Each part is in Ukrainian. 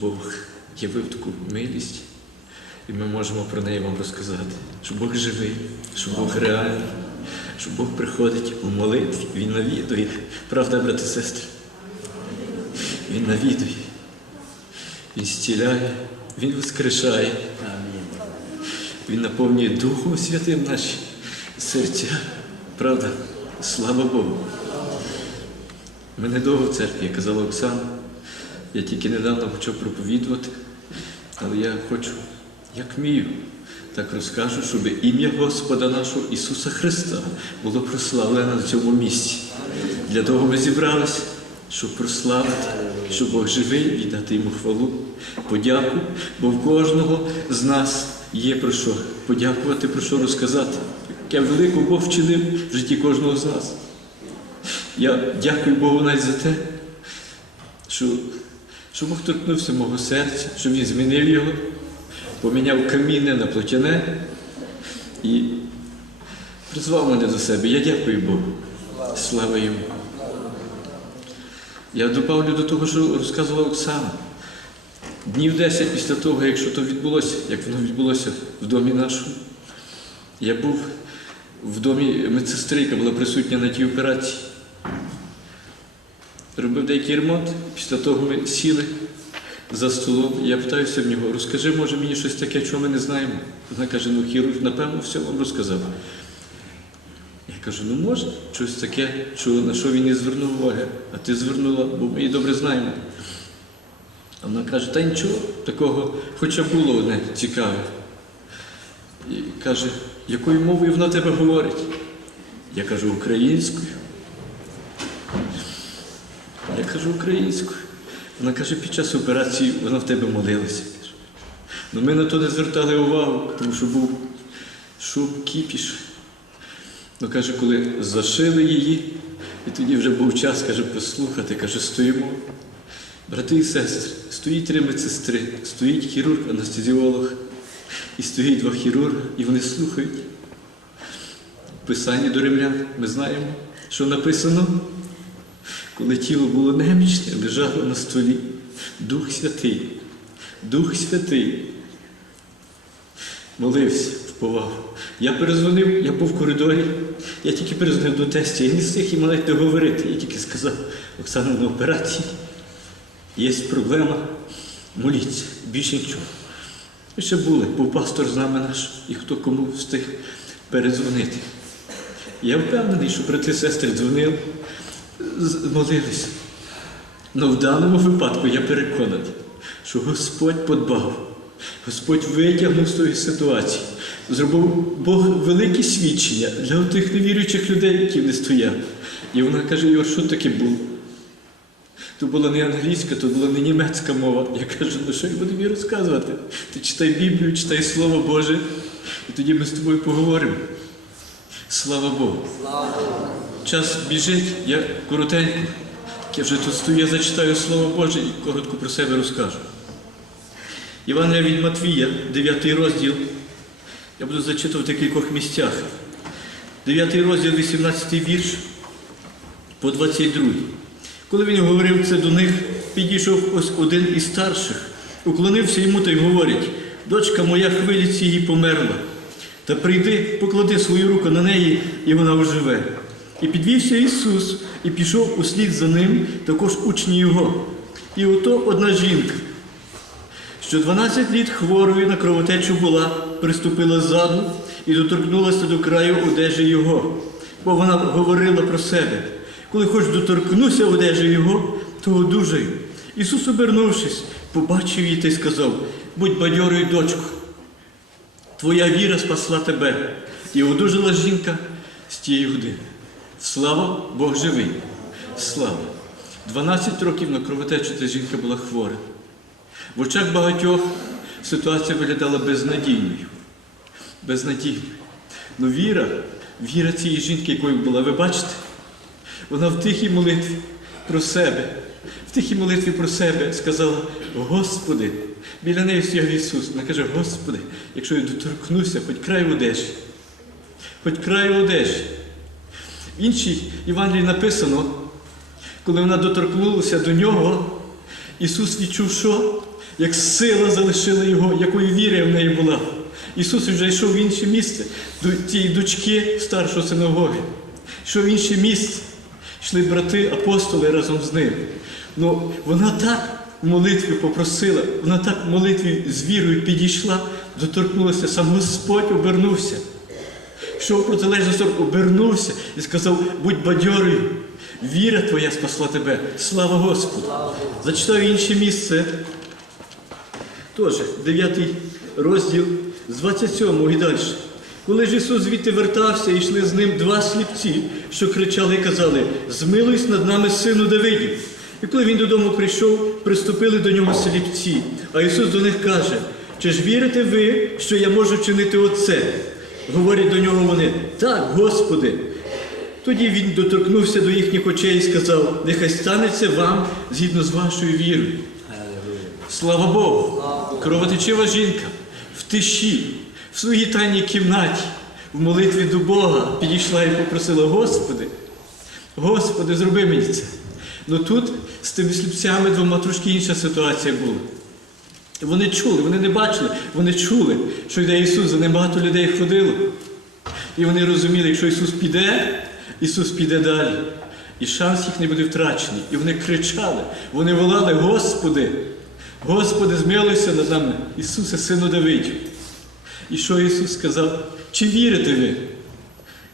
Бог явив таку милість, і ми можемо про неї вам розказати, що Бог живий, що Бог реальний, що Бог приходить у молитві, Він навідує. Правда, брати і сестри? Він навідує, Він зціляє, Він воскрешає. Він наповнює Духом Святим наші серця. Правда? Слава Богу. Ми недовго в церкві, казала Оксана. Я тільки недавно почав проповідувати, але я хочу, як вмію, так розкажу, щоб ім'я Господа нашого Ісуса Христа було прославлене на цьому місці. Для того ми зібралися, щоб прославити, що Бог живий, віддати йому хвалу, подяку, бо в кожного з нас є про що подякувати, про що розказати. Яке велику Бог вчинив в житті кожного з нас. Я дякую Богу навіть за те, що, що Бог торкнувся мого серця, що Він змінив його, поміняв камінне на плотяне і призвав мене до себе. Я дякую Богу. Слава йому. Я добавлю до того, що розказувала Оксана. Днів 10 після того, якщо то відбулося, як воно відбулося в домі нашому, я був в домі медсестри, яка була присутня на тій операції. Робив деякий ремонт, після того ми сіли за столом, я питаюся в нього, розкажи, може, мені щось таке, чого ми не знаємо. Вона каже, ну хірург, напевно, все вам розказав. Я кажу, ну може, щось таке, що, на що він не звернув уваги, а ти звернула, бо ми її добре знаємо. А вона каже, та нічого такого, хоча було одне цікаве. І каже, якою мовою вона тебе говорить? Я кажу, українською. Я кажу українською. Вона каже, під час операції вона в тебе молилася. Ну ми на то не звертали увагу, тому що був шум, кіпіш. Ну каже, коли зашили її, і тоді вже був час, каже, послухати, каже, стоїмо. Брати і сестри, стоїть три медсестри, стоїть хірург, анестезіолог, і стоїть два хірурга, і вони слухають. В Писанні до римлян ми знаємо, що написано, коли тіло було немічне, лежало на столі. Дух Святий, Дух Святий молився в. Я перезвонив, я був в коридорі, я тільки перезвонив до тестя, я не встиг їм навіть не говорити. Я тільки сказав, Оксана на операції, є проблема, моліться, більше нічого. І ще були, був пастор з нами наш, і хто кому встиг передзвонити. Я впевнений, що брати сестри дзвонили, молилися. Але в даному випадку я переконаний, що Господь подбав, Господь витягнув з тої ситуації, зробив Бог великі свідчення для тих невіруючих людей, які не стояли. І вона каже, Ігор, що таке було? То була не англійська, то була не німецька мова. Я кажу, ну що я буду тобі розказувати? Ти читай Біблію, читай Слово Боже, і тоді ми з тобою поговоримо. Слава Богу. Час біжить, я коротенько. Я вже тут стою, я зачитаю Слово Боже і коротко про себе розкажу. Івангелія від Матвія, 9 розділ. Я буду зачитувати в кількох місцях. 9 розділ, 18 вірш по 22. Коли він говорив це до них, підійшов ось один із старших, уклонився йому та й говорить: дочка моя хвилі її померла. Та прийди, поклади свою руку на неї, і вона оживе. І підвівся Ісус, і пішов услід за ним також учні Його. І ото одна жінка, що 12 літ хворою на кровотечу була, приступила ззаду і доторкнулася до краю одежі Його, бо вона говорила про себе. Коли хоч доторкнуся одежі Його, то одужаю. Ісус, обернувшись, побачив її та й сказав: будь бадьорою, дочко, Твоя віра спасла тебе. І одужала жінка з тієї години. Слава Бог живий. Слава. 12 років на кровотечу та жінка була хвора. В очах багатьох ситуація виглядала безнадійною. Безнадійною. Ну віра, віра цієї жінки, якою була, ви бачите, вона в тихій молитві про себе, в тихій молитві про себе сказала: Господи, біля неї стояв Ісус. Вона каже, Господи, якщо я доторкнуся, хоч край одежі, хоч край одежі. Іншій Євангелії написано, коли вона доторкнулася до нього, Ісус відчув, що як сила залишила його, якою віра в неї була. Ісус вже йшов в інше місце до тієї дочки старшого синагоги. Йшов в інше місце. Йшли брати, апостоли разом з ним. Ну, вона так в молитві попросила, вона так в молитві з вірою підійшла, доторкнулася, сам Господь обернувся. Йшов в сторону, обернувся і сказав, будь бадьорою, віра твоя спасла тебе. Слава Господу! Зачитаю інше місце. Теж 9 розділ з 27 і далі. Коли ж Ісус звідти вертався, і йшли з ним два сліпці, що кричали і казали: Змилуйся над нами, сину Давидів. І коли він додому прийшов, приступили до нього сліпці. А Ісус до них каже: Чи ж вірите ви, що я можу чинити оце? Говорять до нього вони, так, Господи. Тоді він доторкнувся до їхніх очей і сказав: Нехай станеться вам згідно з вашою вірою. Слава Богу! Кровотечива жінка в тиші, в своїй тайній кімнаті, в молитві до Бога підійшла і попросила: Господи, Господи, зроби мені це. Ну тут з тими сліпцями двома трошки інша ситуація була. Вони чули, вони не бачили, вони чули, що йде Ісус, за ним багато людей ходило. І вони розуміли, якщо Ісус піде, Ісус піде далі. І шанс їх не буде втрачений. І вони кричали, вони волали, Господи, Господи, змилуйся над нами, Ісусе, Сину Давидів. І що Ісус сказав? Чи вірите ви?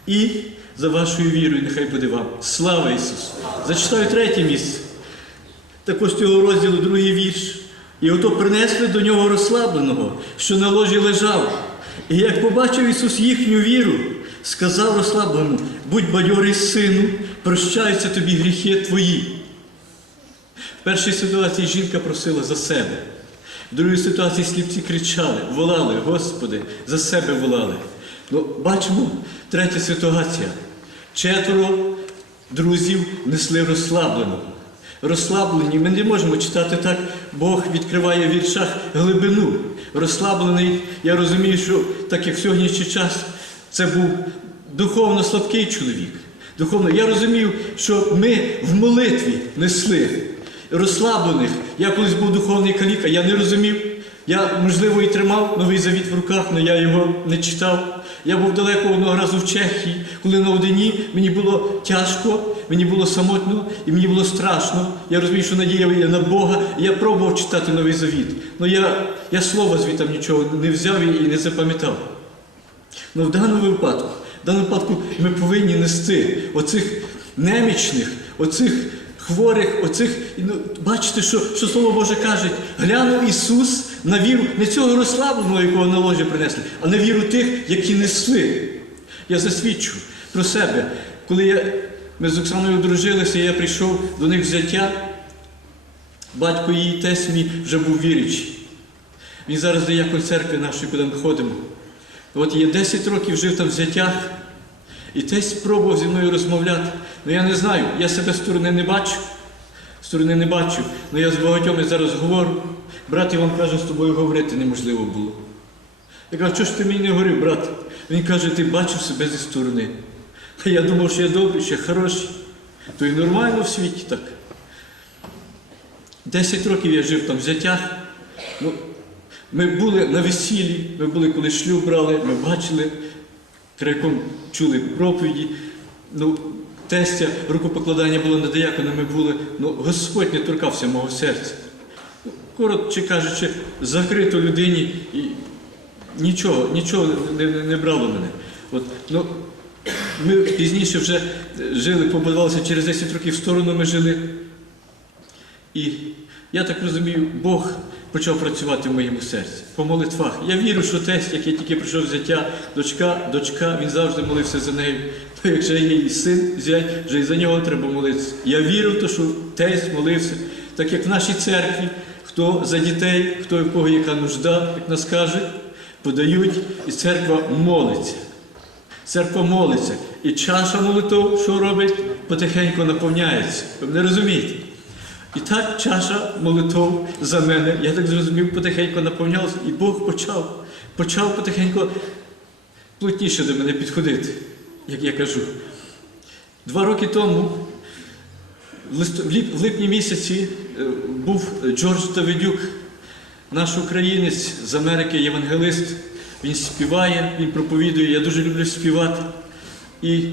І за вашою вірою нехай буде вам. Слава Ісусу! Зачитаю третє місце. Також цього розділу другий вірш. І ото принесли до нього розслабленого, що на ложі лежав. І як побачив Ісус їхню віру, сказав розслабленому, будь бадьорий сину, прощаються тобі гріхи твої. В першій ситуації жінка просила за себе. В другій ситуації сліпці кричали, волали, Господи, за себе волали. Ну, бачимо, третя ситуація. Четверо друзів несли розслабленого. Розслаблені, ми не можемо читати так, Бог відкриває в віршах глибину. Розслаблений, я розумію, що так як в сьогоднішній час це був духовно слабкий чоловік. Духовно, я розумію, що ми в молитві несли розслаблених. Я колись був духовний каліка, я не розумів. Я, можливо, і тримав новий завіт в руках, але я його не читав. Я був далеко одного разу в Чехії, коли на одині мені було тяжко, мені було самотно і мені було страшно. Я розумію, що надія є на Бога. І я пробував читати новий завіт. Але я, я слова звітом нічого не взяв і не запам'ятав. Ну в даному випадку, в даному випадку ми повинні нести оцих немічних, оцих хворих, оцих. Ну, бачите, що, що Слово Боже каже, глянув Ісус на віру не цього розслабленого, якого на ложі принесли, а на віру тих, які несли. Я засвідчу про себе. Коли я, ми з Оксаною одружилися, я прийшов до них взяття, батько її тесть мій вже був вірячий. Він зараз диякон церкви нашої, куди ми ходимо. От я 10 років жив там в зятях, і тесть спробував зі мною розмовляти. Ну я не знаю, я себе з сторони не бачу. Сторони не бачу. але я з багатьом зараз говорю. Брат Іван каже, з тобою говорити неможливо було. Я кажу, що ж ти мені не говорив, брат? Він каже, ти бачив себе зі сторони. Я думав, що я добрий, що я хороший. То і нормально в світі так. Десять років я жив там в зятях. Ну, ми були на весіллі, ми були, коли шлюб брали, ми бачили, крайком чули проповіді. Ну, тестя, рукопокладання було на диякона, ми були, ну, Господь не торкався мого серця. Ну, коротше кажучи, закрито людині і нічого, нічого не, не, не брало мене. От, ну, ми пізніше вже жили, побудувалися через 10 років в сторону ми жили. І я так розумію, Бог почав працювати в моєму серці по молитвах. Я вірю, що тесть, як я тільки прийшов взяття, дочка, дочка, він завжди молився за нею. То як вже є і син зять, вже і за нього треба молитися. Я вірю в те, що тесть молився, так як в нашій церкві, хто за дітей, хто в кого яка нужда, як нас кажуть, подають, і церква молиться. Церква молиться. І чаша молитов, що робить, потихеньку наповняється. Ви не розумієте? І так чаша молитов за мене, я так зрозумів, потихеньку наповнялася, і Бог почав, почав потихеньку плотніше до мене підходити, як я кажу. Два роки тому, в липні місяці, е, був Джордж Давидюк, Наш українець з Америки, євангелист, він співає, він проповідує, я дуже люблю співати. І,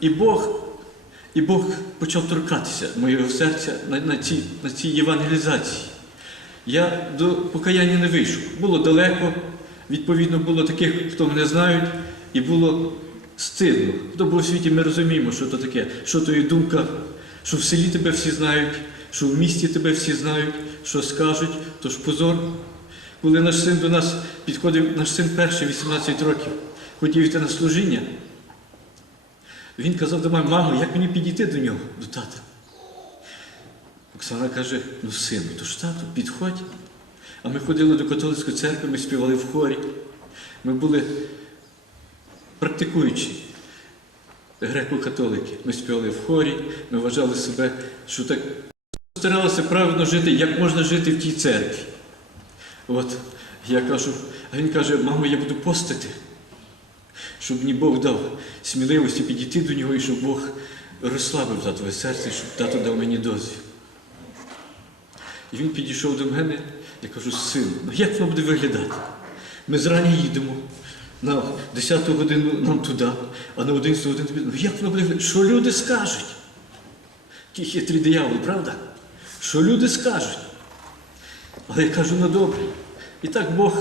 і Бог і Бог почав торкатися моєго серця на, на, цій, на цій євангелізації. Я до покаяння не вийшов. Було далеко, відповідно, було таких, хто мене знають, і було стидно. Хто був у світі, ми розуміємо, що то таке, що то є думка, що в селі тебе всі знають, що в місті тебе всі знають, що скажуть, то ж позор. Коли наш син до нас підходив, наш син перший 18 років, хотів йти на служіння, він казав до мене, мамо, як мені підійти до нього, до тата? Оксана каже, ну сину, то ж тато, підходь. А ми ходили до католицької церкви, ми співали в хорі. Ми були практикуючі греко-католики. Ми співали в хорі, ми вважали себе, що так старалися правильно жити, як можна жити в тій церкві. От я кажу, а він каже, мамо, я буду постити щоб мені Бог дав сміливості підійти до нього і щоб Бог розслабив татове серце, щоб тато дав мені дозвіл. І він підійшов до мене, я кажу, сину, ну як воно буде виглядати? Ми зрані їдемо на 10 годину нам туди, а на 11 годину тобі. Ну як воно буде виглядати? Що люди скажуть? Ті хитрі дияволи, правда? Що люди скажуть? Але я кажу, ну добре. І так Бог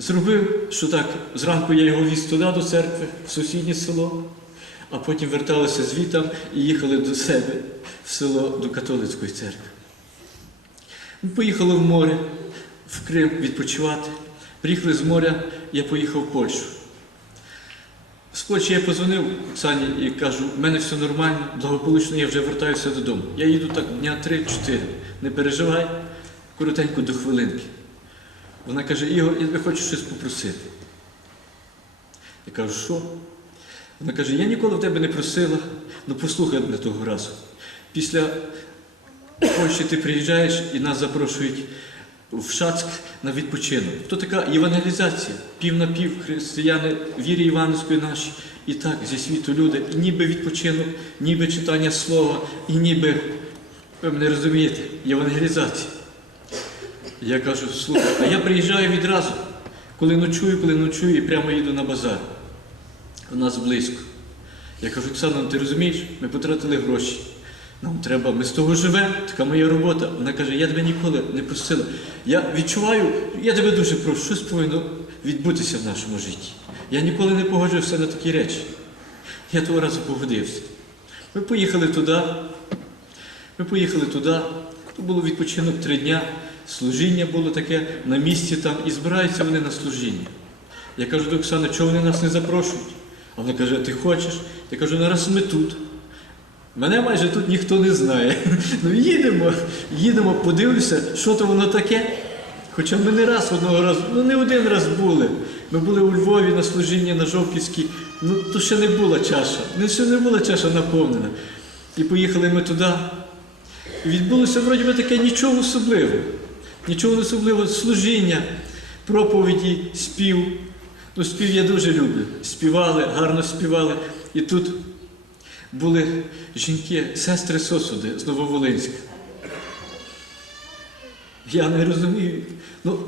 Зробив, що так, зранку я його віз туди до церкви, в сусіднє село, а потім верталися звітам і їхали до себе в село до католицької церкви. Ми поїхали в море, в Крим відпочивати. Приїхали з моря, я поїхав в Польщу. З Польщі я позвонив Оксані і кажу, в мене все нормально, благополучно, я вже вертаюся додому. Я їду так дня 3-4. Не переживай, коротенько до хвилинки. Вона каже, Ігор, я тебе хочу щось попросити. Я кажу, що? Вона каже, я ніколи в тебе не просила, ну послухай мене того разу. Після Польщі ти приїжджаєш і нас запрошують в Шацьк на відпочинок. То така євангелізація, пів на пів християни віри Іванської наші, і так зі світу люди, і ніби відпочинок, ніби читання слова, і ніби, ви мене розумієте, євангелізація. Я кажу, слухай, а я приїжджаю відразу, коли ночую, коли ночую і прямо їду на базар. У нас близько. Я кажу, Оксана, ну ти розумієш, ми потратили гроші. Нам треба, ми з того живемо, така моя робота. Вона каже, я тебе ніколи не просила. Я відчуваю, я тебе дуже прошу, щось повинно відбутися в нашому житті. Я ніколи не погоджувався на такі речі. Я того разу погодився. Ми поїхали туди. Ми поїхали туди. Було відпочинок три дня. Служіння було таке на місці там, і збираються вони на служіння. Я кажу до Оксани, чого вони нас не запрошують? А вона каже, ти хочеш? Я кажу, нараз ми тут. Мене майже тут ніхто не знає. Ну їдемо, їдемо, подивлюся, що то воно таке. Хоча ми не раз одного разу, ну не один раз були. Ми були у Львові на служінні на Жовківській, ну то ще не була чаша, ну ще не була чаша наповнена. І поїхали ми туди. Відбулося вроді би таке нічого особливого. Нічого особливого служіння, проповіді, спів. Ну, спів я дуже люблю. Співали, гарно співали. І тут були жінки, сестри Сосуди з Нововолинська. Я не розумію. Ну,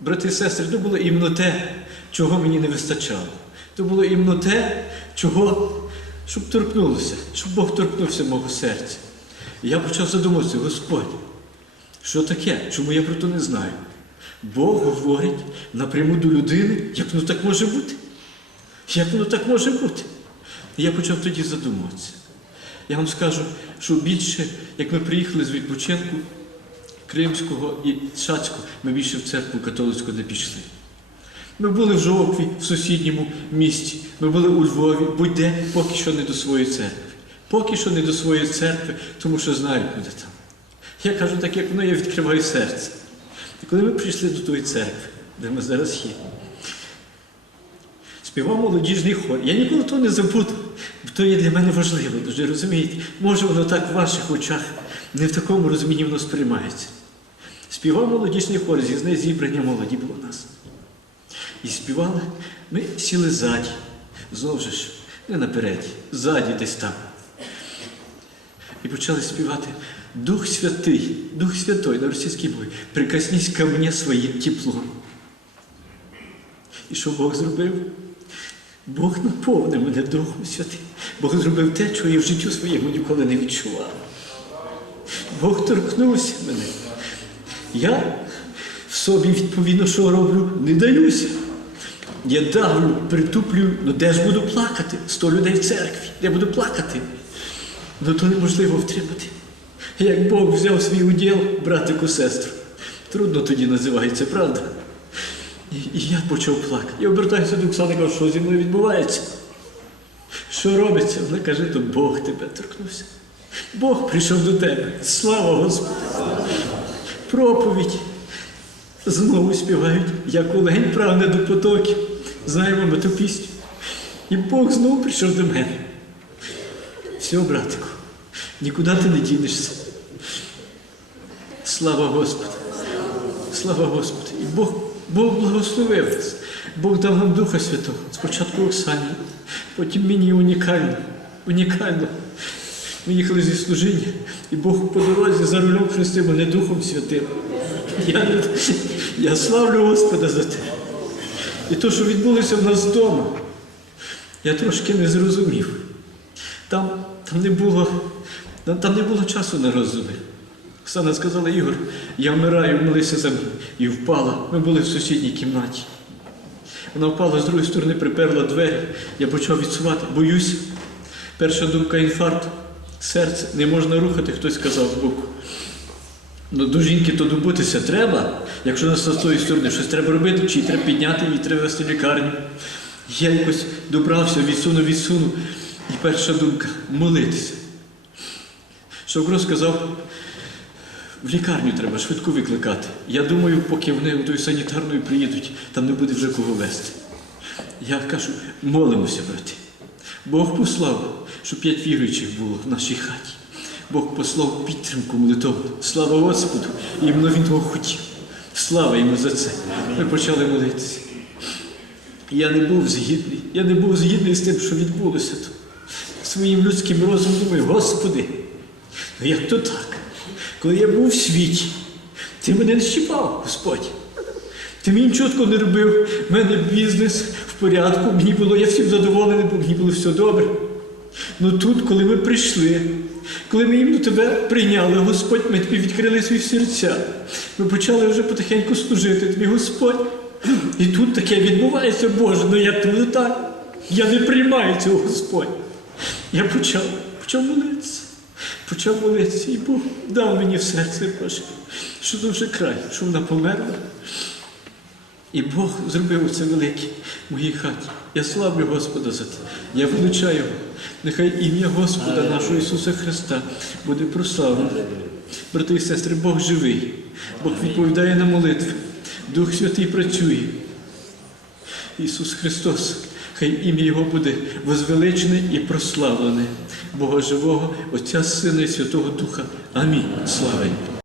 брати і сестри, то було іменно те, чого мені не вистачало. То було іменно те, чого, щоб торкнулося, щоб Бог торкнувся мого серця. І я почав задумуватися, Господь, що таке? Чому я про то не знаю? Бог говорить напряму до людини, як воно так може бути? Як воно так може бути? І я почав тоді задумуватися. Я вам скажу, що більше, як ми приїхали з відпочинку Кримського і Шацького, ми більше в церкву католицьку не пішли. Ми були в Жовкві, в сусідньому місті, ми були у Львові, будь-де, поки що не до своєї церкви. Поки що не до своєї церкви, тому що знаю, куди там. Я кажу, так як воно, я відкриваю серце. І коли ми прийшли до тої церкви, де ми зараз є, співав молодіжний хор. Я ніколи того не забуду, бо то є для мене важливо, дуже розумієте. Може, воно так в ваших очах не в такому розумінні воно сприймається. Співав молодіжний хор, зізне зібрання молоді було у нас. І співали, ми сіли ззаді, знову ж, не напереді, ззаді десь там. І почали співати Дух Святий, Дух Святой на російській мові, прикоснись ко мне своїм теплом. І що Бог зробив? Бог наповнив мене Духом Святим. Бог зробив те, чого я в життю своєму ніколи не відчував. Бог торкнувся мене. Я в собі відповідно, що роблю, не даюся. Я давлю, притуплю, ну де ж буду плакати? Сто людей в церкві, де буду плакати? Ну то неможливо втримати. Як Бог взяв свій уділ, братику, сестру. Трудно тоді називається, правда? І, і я почав плакати. Я обертаюся до Оксани, кажу, що зі мною відбувається? Що робиться? Вона каже, то Бог тебе торкнувся. Бог прийшов до тебе. Слава Господу! Проповідь. Знову співають, як олень прагне до потоків. Знаємо ми ту пісню. І Бог знову прийшов до мене. Все, братику, нікуди ти не дінешся. Слава Господу! Слава Господу! І Бог, Бог благословив нас. Бог дав нам Духа Святого. Спочатку Оксані, потім мені унікально, унікально. Ми їхали зі служіння, і Бог по дорозі за рулем хрестив мене Духом Святим. Я, я славлю Господа за те. І то, що відбулося в нас вдома, я трошки не зрозумів. Там, там, не, було, там не було часу на розуми. Оксана сказала, Ігор, я вмираю, молися за мене. І впала. Ми були в сусідній кімнаті. Вона впала з другої сторони, приперла двері. Я почав відсувати. Боюсь. Перша думка інфаркт. Серце не можна рухати, хтось сказав збоку. Ну, до жінки то добутися треба. Якщо нас з тої сторони щось треба робити, чи треба підняти, її треба вести в лікарню. Я якось добрався, відсунув, відсунув. І перша думка молитися. Шовгро сказав, в лікарню треба швидку викликати. Я думаю, поки вони у тою санітарною приїдуть, там не буде вже кого вести. Я кажу, молимося, брати. Бог послав, щоб п'ять віруючих було в нашій хаті. Бог послав підтримку молитовну. Слава Господу! І іменно він того хотів. Слава йому за це. Ми почали молитися. Я не був згідний. Я не був згідний з тим, що відбулося тут. Своїм людським розумом думаю, Господи, ну як то так? Коли я був в світі, ти мене не щіпав, Господь. Ти мені чітко не робив, в мене бізнес в порядку, мені було, я всім задоволений, бо мені було все добре. Ну тут, коли ми прийшли, коли ми іменно тебе прийняли, Господь, ми тобі відкрили свої серця. Ми почали вже потихеньку служити тобі, Господь. І тут таке відбувається, Боже, ну як то так? Я не приймаю цього, Господь. Я почав, почав молитися. Почав молитися, і Бог дав мені в серце, Боже, що дуже край, що вона померла. І Бог зробив це велике в моїй хаті. Я славлю Господа за це. Я його. Нехай ім'я Господа нашого Ісуса Христа буде прославлене. Брати і сестри, Бог живий, Бог відповідає на молитви, Дух Святий працює. Ісус Христос, хай ім'я Його буде возвеличене і прославлене, Бога живого, Отця Сина і Святого Духа. Амінь. Слава.